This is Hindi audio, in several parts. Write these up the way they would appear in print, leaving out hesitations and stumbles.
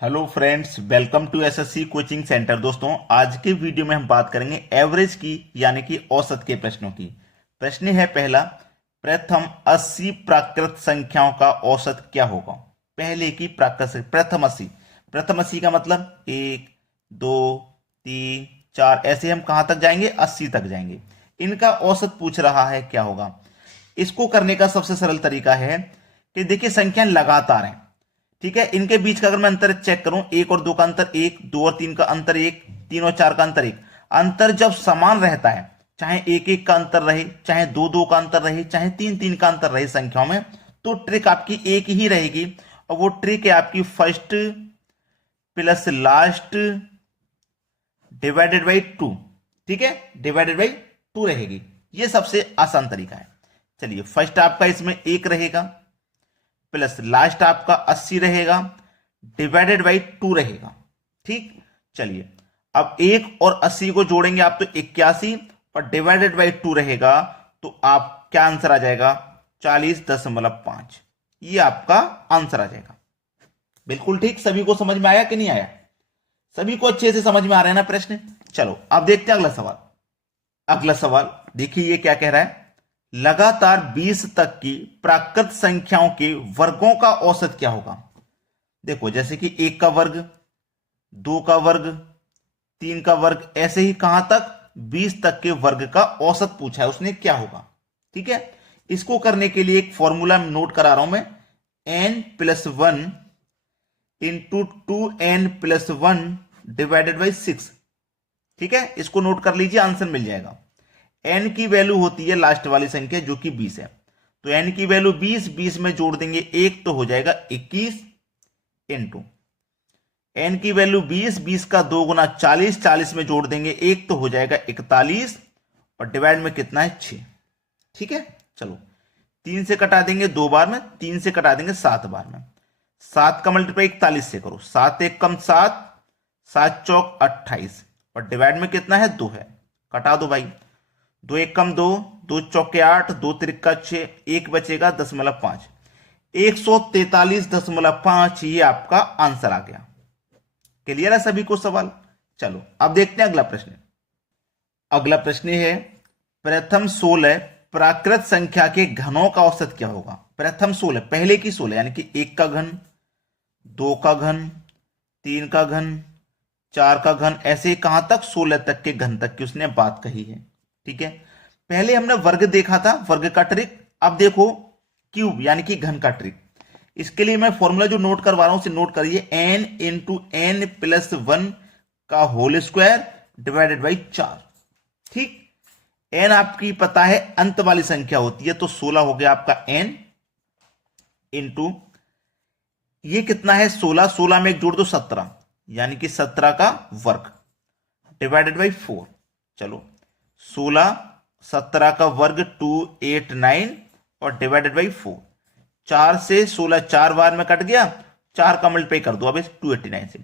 Hello friends, welcome to SSC coaching centre. दोस्तों, आज के वीडियो में हम बात करेंगे एवरेज की यानी कि औसत के प्रश्नों की। प्रश्न है पहला, प्रथम 80 प्राकृत संख्याओं का औसत क्या होगा। पहले की प्राकृत प्रथम 80 का मतलब 1 2 3 4 ऐसे हम कहां तक जाएंगे, 80 तक जाएंगे। इनका औसत पूछ रहा है क्या होगा। इसको करने का सबसे सरल तरीका है कि देखिए संख्या लगातार है, ठीक है। इनके बीच का अगर मैं अंतर चेक करूं, 1 और 2 का अंतर 1, 2 और 3 का अंतर 1, 3 और 4 का अंतर 1। अंतर जब समान रहता है, चाहे 1 1 का अंतर रहे, चाहे 2 2 का अंतर रहे, चाहे 3 3 का अंतर रहे संख्याओं में, तो ट्रिक आपकी एक ही रहेगी। और वो ट्रिक है आपकी first plus last divided by 2, ठीक है, डिवाइडेड बाई 2 रहेगी। ये सबसे आसान तरीका है। चलिए, फर्स्ट आपका इसमें 1 रहेगा प्लस लास्ट आपका 80 रहेगा डिवाइडेड बाई 2 रहेगा, ठीक। चलिए, अब 1 और 80 को जोड़ेंगे आप तो 81 और डिवाइडेड बाई 2 रहेगा, तो आप क्या आंसर आ जाएगा, 40.5। ये आपका आंसर आ जाएगा। बिल्कुल ठीक। सभी को समझ में आया कि नहीं आया? सभी को अच्छे से समझ में आ रहा है ना प्रश्न? चलो अब देखते हैं अगला सवाल। अगला सवाल देखिए, ये क्या कह रहा है, लगातार 20 तक की प्राकृत संख्याओं के वर्गों का औसत क्या होगा। देखो, जैसे कि 1 का वर्ग, 2 का वर्ग, 3 का वर्ग, ऐसे ही कहां तक 20 तक के वर्ग का औसत पूछा है उसने, क्या होगा, ठीक है। इसको करने के लिए एक फॉर्मूला नोट करा रहा हूं मैं, n+1 into 2n+1 divided by 6, ठीक है। इसको नोट कर लीजिए, आंसर मिल जाएगा। n की वैल्यू होती है लास्ट वाली संख्या जो कि 20 है, तो n की वैल्यू 20, 20 में जोड़ देंगे 1 तो हो जाएगा 21 इंटू n की वैल्यू 20, 20 का 2 गुना 40, 40 में जोड़ देंगे 1 तो हो जाएगा 41 और डिवाइड में कितना है 6, ठीक है। चलो, 3 से कटा देंगे 2 बार में, 3 से कटा देंगे 7 बार में। 7 का मल्टीप्लाई 41 से करो, 7 1 कम 7, 7 चौक 28 और डिवाइड में कितना है 2 है, कटा दो भाई। 2 1 कम 2, 2 चौके 8, 2 त्रिका 6, 1 बचेगा 10.5, 143.5 ये आपका आंसर आ गया। क्लियर है सभी को सवाल? चलो अब देखते हैं अगला प्रश्न। अगला प्रश्न है, प्रथम 16 प्राकृत संख्या के घनों का औसत क्या होगा। प्रथम 16, पहले की 16 यानी कि 1 का घन, 2 का घन, 3 का घन, 4 का घन, ऐसे कहां तक 16 तक के घन तक की उसने बात कही है, ठीक है। पहले हमने वर्ग देखा था, वर्ग का ट्रिक। अब देखो क्यूब यानी कि घन का ट्रिक। इसके लिए मैं फॉर्मूला जो नोट करवा रहा हूं उसे नोट करिए, n इंटू n+1 का होल स्क्वायर डिवाइडेड बाई 4, ठीक। n आपकी पता है अंत वाली संख्या होती है, तो 16 हो गया आपका n इंटू ये कितना है 16, 16 में एक जोड़ दो 17 यानी कि 17 का वर्ग डिवाइडेड बाई 4। चलो, 16 17 का वर्ग 289 और डिवाइडेड बाई 4। 4 से 16 4 बार में कट गया, 4 का मल्टीप्लाई कर दो अब इस 289 से।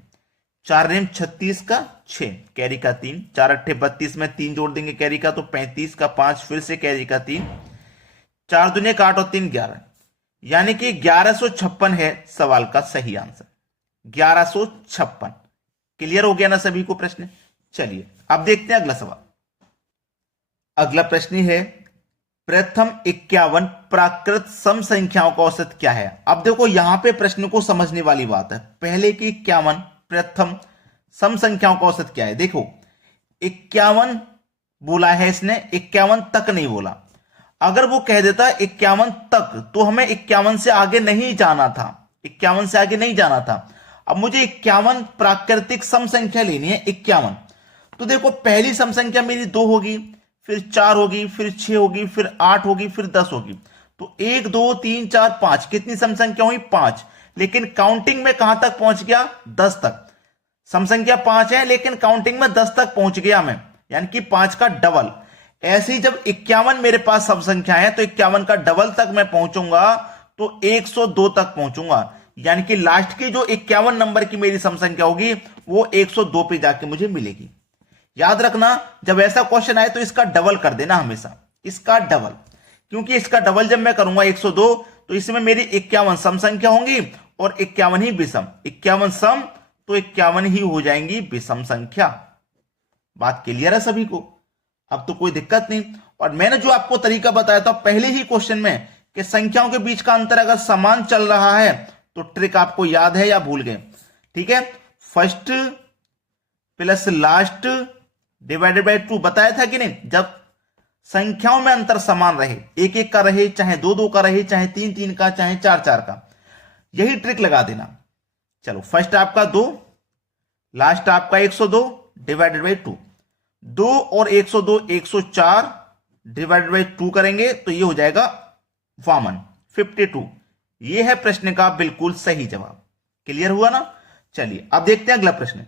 4 रेम 36 का 6, कैरी का 3, 4 अट्ठे 32 में 3 जोड़ देंगे कैरी का, तो 35 का 5 फिर से कैरी का 3, 4 दुनिया का 8 और 3 11, यानी कि 1156 है सवाल का सही आंसर, 1156। क्लियर हो गया ना सभी को प्रश्न? चलिए अब देखते हैं अगला सवाल। अगला प्रश्न है, प्रथम 51 प्राकृत सम संख्याओं का औसत क्या है। अब देखो यहां पे प्रश्न को समझने वाली बात है, पहले की 51 प्रथम सम संख्याओं का औसत क्या है। देखो 51 बोला है इसने, 51 तक नहीं बोला। अगर वो कह देता 51 तक तो हमें 51 से आगे नहीं जाना था, 51 से आगे नहीं जाना था। अब मुझे 51 प्राकृतिक सम संख्या लेनी है 51, तो देखो पहली सम संख्या मेरी 2 होगी, फिर 4 होगी, फिर 6 होगी, फिर 8 होगी, फिर 10 होगी, तो 1 2 3 4 5 कितनी सम संख्या हुई 5। लेकिन काउंटिंग में कहां तक पहुंच गया, 10 तक। सम संख्या 5 है लेकिन काउंटिंग में 10 तक पहुंच गया मैं, यानी कि 5 का डबल। ऐसे ही जब 51 मेरे पास सब संख्या है तो 51 का डबल तक मैं पहुंचूंगा तो 102 तक पहुंचूंगा, यानी कि लास्ट की जो 51 नंबर की मेरी सम संख्या होगी वो 102 पे जाके मुझे मिलेगी। याद रखना, जब ऐसा क्वेश्चन आए तो इसका डबल कर देना हमेशा, इसका डबल, क्योंकि इसका डबल जब मैं करूंगा 102 तो इसमें मेरी 51 सम संख्या होंगी और 51 ही विषम, 51 सम तो 51 ही हो जाएंगी विषम संख्या। बात क्लियर है सभी को? अब तो कोई दिक्कत नहीं। और मैंने जो आपको तरीका बताया था पहले ही क्वेश्चन में कि संख्याओं के बीच का अंतर अगर समान चल रहा है तो ट्रिक आपको याद है या भूल गए? ठीक है, first plus last divided by 2 बताया था कि नहीं? जब संख्याओं में अंतर समान रहे, एक एक का रहे, चाहे दो दो का रहे, चाहे तीन तीन का, चाहे चार चार का, यही ट्रिक लगा देना। चलो, फर्स्ट आपका 2, लास्ट आपका 102 डिवाइडेड बाई 2। 2 और 102 104 डिवाइडेड बाई 2 करेंगे तो ये हो जाएगा वामन 52। ये है प्रश्न का बिल्कुल सही जवाब। क्लियर हुआ ना? चलिए अब देखते हैं अगला प्रश्न।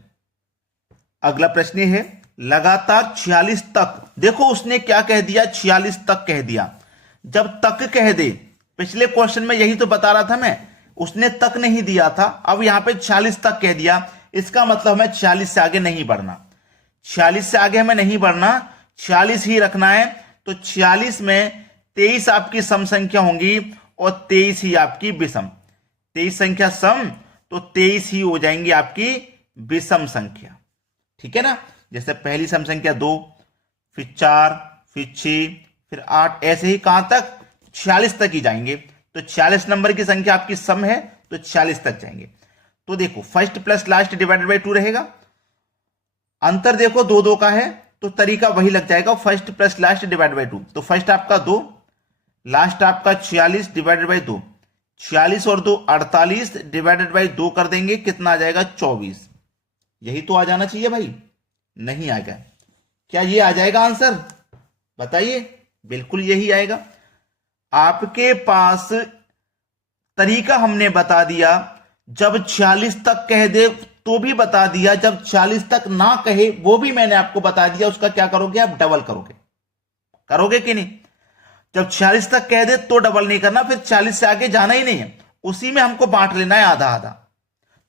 अगला प्रश्न है लगातार 46 तक। देखो उसने क्या कह दिया, 46 तक कह दिया। जब तक कह दे, पिछले क्वेश्चन में यही तो बता रहा था मैं, उसने तक नहीं दिया था, अब यहां पे 46 तक कह दिया, इसका मतलब हमें 46 से आगे नहीं बढ़ना। 46 से आगे हमें नहीं बढ़ना, 46 ही रखना है। तो 46 में 23 आपकी सम संख्या होंगी और 23 ही आपकी विषम। 23 संख्या सम तो 23 ही हो जाएंगी आपकी विषम संख्या। ठीक है ना? जैसे पहली सम संख्या 2, फिर 4, फिर 6, फिर 8, ऐसे ही कहां तक? 46 तक ही जाएंगे। तो 46 नंबर की संख्या आपकी सम है तो 46 तक जाएंगे। तो देखो first plus last divided by 2 रहेगा। अंतर देखो 2 2 का है तो तरीका वही लग जाएगा, first plus last divide by 2। तो फर्स्ट आपका 2, लास्ट आपका 46 डिवाइडेड बाई 2। 46 और 2 48 डिवाइडेड बाई 2 कर देंगे, कितना आ जाएगा? 24। यही तो आ जाना चाहिए भाई, नहीं आएगा? क्या ये आ जाएगा आंसर? बताइए। बिल्कुल यही आएगा। आपके पास तरीका हमने बता दिया, जब 46 तक कह दे तो भी बता दिया, जब 46 तक ना कहे वो भी मैंने आपको बता दिया। उसका क्या करोगे आप? डबल करोगे। करोगे कि नहीं? जब 46 तक कह दे तो डबल नहीं करना, फिर 40 से आगे जाना ही नहीं है, उसी में हमको बांट लेना है आधा आधा।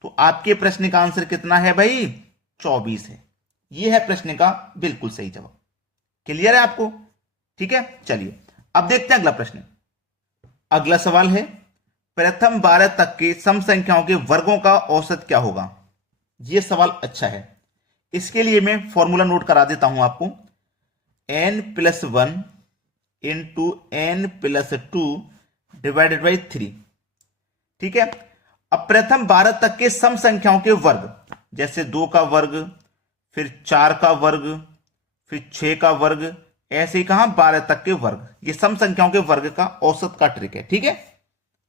तो आपके प्रश्न का आंसर कितना है भाई? 24 है। यह है प्रश्न का बिल्कुल सही जवाब। क्लियर है आपको? ठीक है, चलिए अब देखते हैं अगला प्रश्न। अगला सवाल है प्रथम 12 तक के सम संख्याओं के वर्गों का औसत क्या होगा? यह सवाल अच्छा है। इसके लिए मैं फॉर्मूला नोट करा देता हूं आपको। n+1 into n+2 divided by 3। ठीक है, अब प्रथम 12 तक के सम संख्याओं के वर्ग, जैसे 2 का वर्ग, फिर 4 का वर्ग, फिर 6 का वर्ग, ऐसे ही कहां 12 तक के वर्ग, ये सम संख्याओं के वर्ग का औसत का ट्रिक है। ठीक है,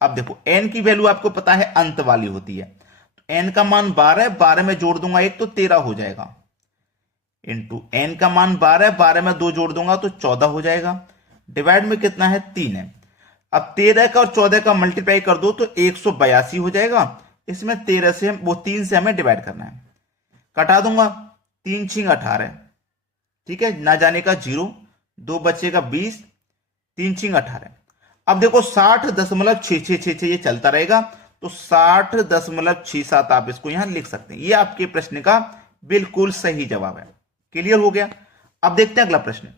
अब देखो n की वैल्यू आपको पता है अंत वाली होती है, तो n का मान 12, 12 में जोड़ दूंगा 1 तो 13 हो जाएगा, इंटू n का मान 12, 12 में 2 जोड़ दूंगा तो 14 हो जाएगा, डिवाइड में कितना है? 3 है। अब 13 का और 14 का मल्टीप्लाई कर दो तो 182 हो जाएगा। इसमें 13 से वो 3 से हमें डिवाइड करना है, कटा दूंगा, 3 6 18। ठीक है, ना जाने का 0, 2 बचेगा 20, 3 6 18। अब देखो 60.666 ये चलता रहेगा, तो 60.67 आप इसको यहां लिख सकते हैं। ये आपके प्रश्न का बिल्कुल सही जवाब है। क्लियर हो गया? अब देखते हैं अगला प्रश्न।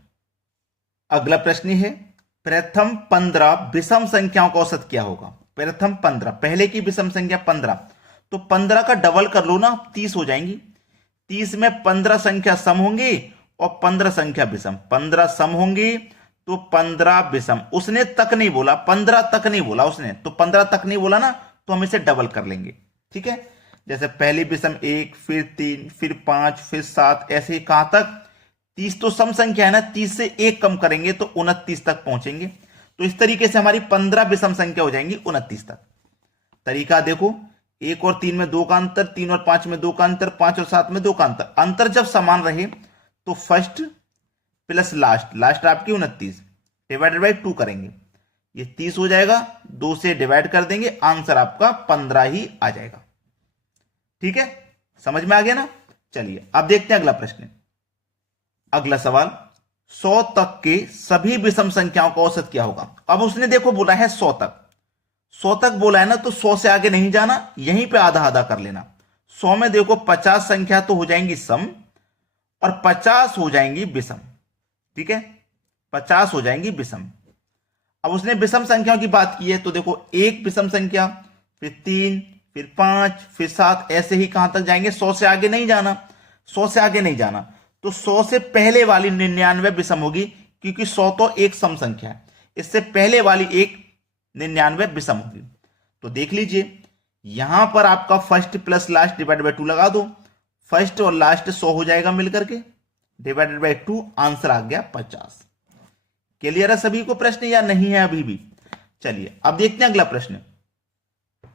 अगला प्रश्न है प्रथम 15 विषम संख्याओं का औसत क्या होगा? प्रथम 15, पहले की विषम संख्या 15, तो 15 का डबल कर लो ना, 30 हो जाएंगी। 30 में 15 संख्या सम होंगी और 15 संख्या विषम। 15 सम होंगी तो 15 विषम। उसने तक नहीं बोला, 15 तक नहीं बोला उसने, तो 15 तक नहीं बोला ना, तो हम इसे डबल कर लेंगे। ठीक है, जैसे पहली विषम 1, फिर 3, फिर 5, फिर 7, ऐसे ही कहां तक? 30 तो सम संख्या है ना, 30 से 1 कम करेंगे तो 29 तक पहुंचेंगे। तो इस तरीके से हमारी 15 विषम संख्या हो जाएंगी 29 तक। तरीका देखो, 1 और 3 में 2 का अंतर, 3 और 5 में 2 का अंतर, 5 और 7 में 2 का अंतर। अंतर जब समान रहे तो फर्स्ट प्लस लास्ट, लास्ट आपकी 29 डिवाइडेड बाई 2 करेंगे, ये 30 हो जाएगा, 2 से डिवाइड कर देंगे, आंसर आपका 15 ही आ जाएगा। ठीक है, समझ में आ गया ना? चलिए अब देखते हैं अगला प्रश्न। अगला सवाल, 100 तक के सभी विषम संख्याओं का औसत क्या होगा? अब उसने देखो बोला है 100 तक, 100 तक बोला है ना, तो 100 से आगे नहीं जाना, यहीं पे आधा आधा कर लेना। 100 में देखो 50 संख्या तो हो जाएंगी सम और 50 हो जाएंगी विषम। ठीक है, 50 हो जाएंगी विषम। अब उसने विषम संख्याओं की बात की है, तो देखो 1 विषम संख्या, फिर 3, फिर 5, फिर 7, ऐसे ही कहां तक जाएंगे? 100 से आगे नहीं जाना, 100 से आगे नहीं जाना। तो 100 से पहले वाली 99 विषम होगी, क्योंकि 100 तो एक सम संख्या है, इससे पहले वाली एक 99 विषम होगी। तो देख लीजिए, यहां पर आपका first plus last divide by 2 लगा दो, फर्स्ट और लास्ट 100 हो जाएगा मिलकर के, डिवाइडेड बाय 2, आंसर आ गया 50। क्लियर है सभी को प्रश्न या नहीं है अभी भी? चलिए अब देखते हैं अगला प्रश्न।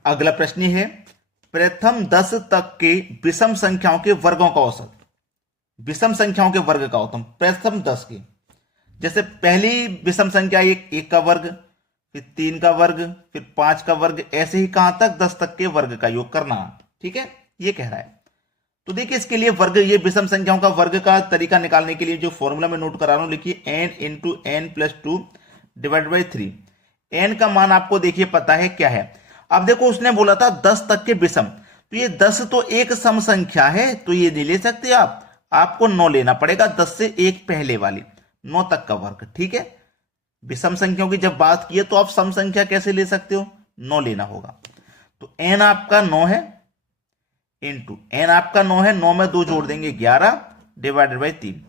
अगला प्रश्न है प्रथम 10 तक के विषम संख्याओं के वर्गों का औसत। विषम संख्याओं के वर्ग का औसत प्रथम 10 के, जैसे पहली विषम संख्या 1 का वर्ग, फिर 3 का वर्ग, फिर 5 का वर्ग, ऐसे ही कहां तक? 10 तक के वर्ग का योग करना। ठीक है, ये कह रहा है। तो देखिए इसके लिए वर्ग, ये विषम संख्याओं का वर्ग का तरीका निकालने के लिए जो फॉर्मूला में नोट करा रहा हूं, लिखिए n into n plus 2 divide by 3। n का मान आपको देखिए पता है क्या है। अब देखो उसने बोला था 10 तक के विषम, तो ये 10 तो एक सम संख्या है, तो ये नहीं ले सकते आप, आपको 9 लेना पड़ेगा, 10 से एक पहले वाली 9 तक का वर्ग। ठीक है, विषम संख्याओं की जब बात की है तो आप सम संख्या कैसे ले सकते हो? 9 लेना होगा। तो n आपका 9 है, इंटू n आपका 9 है, 9 में 2 जोड़ देंगे 11 डिवाइडेड बाई 3।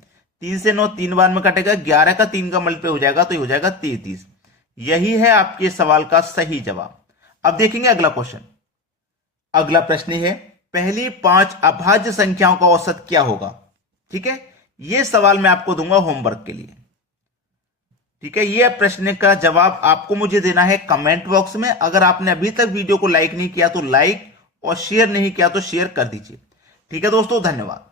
3 से 9 3 बार में कटेगा, 11 का 3 का मल्टीप्लाई हो जाएगा, तो ये हो जाएगा 33। यही है आपके सवाल का सही जवाब। अब देखेंगे अगला क्वेश्चन। अगला प्रश्न है पहली 5 अभाज्य संख्याओं का औसत क्या होगा। ठीक है, यह सवाल मैं आपको दूंगा होमवर्क के लिए। ठीक है, यह प्रश्न का जवाब आपको मुझे देना है कमेंट बॉक्स में। अगर आपने अभी तक वीडियो को लाइक नहीं किया तो लाइक, और शेयर नहीं किया तो शेयर कर दीजिए। ठीक है दोस्तों, धन्यवाद।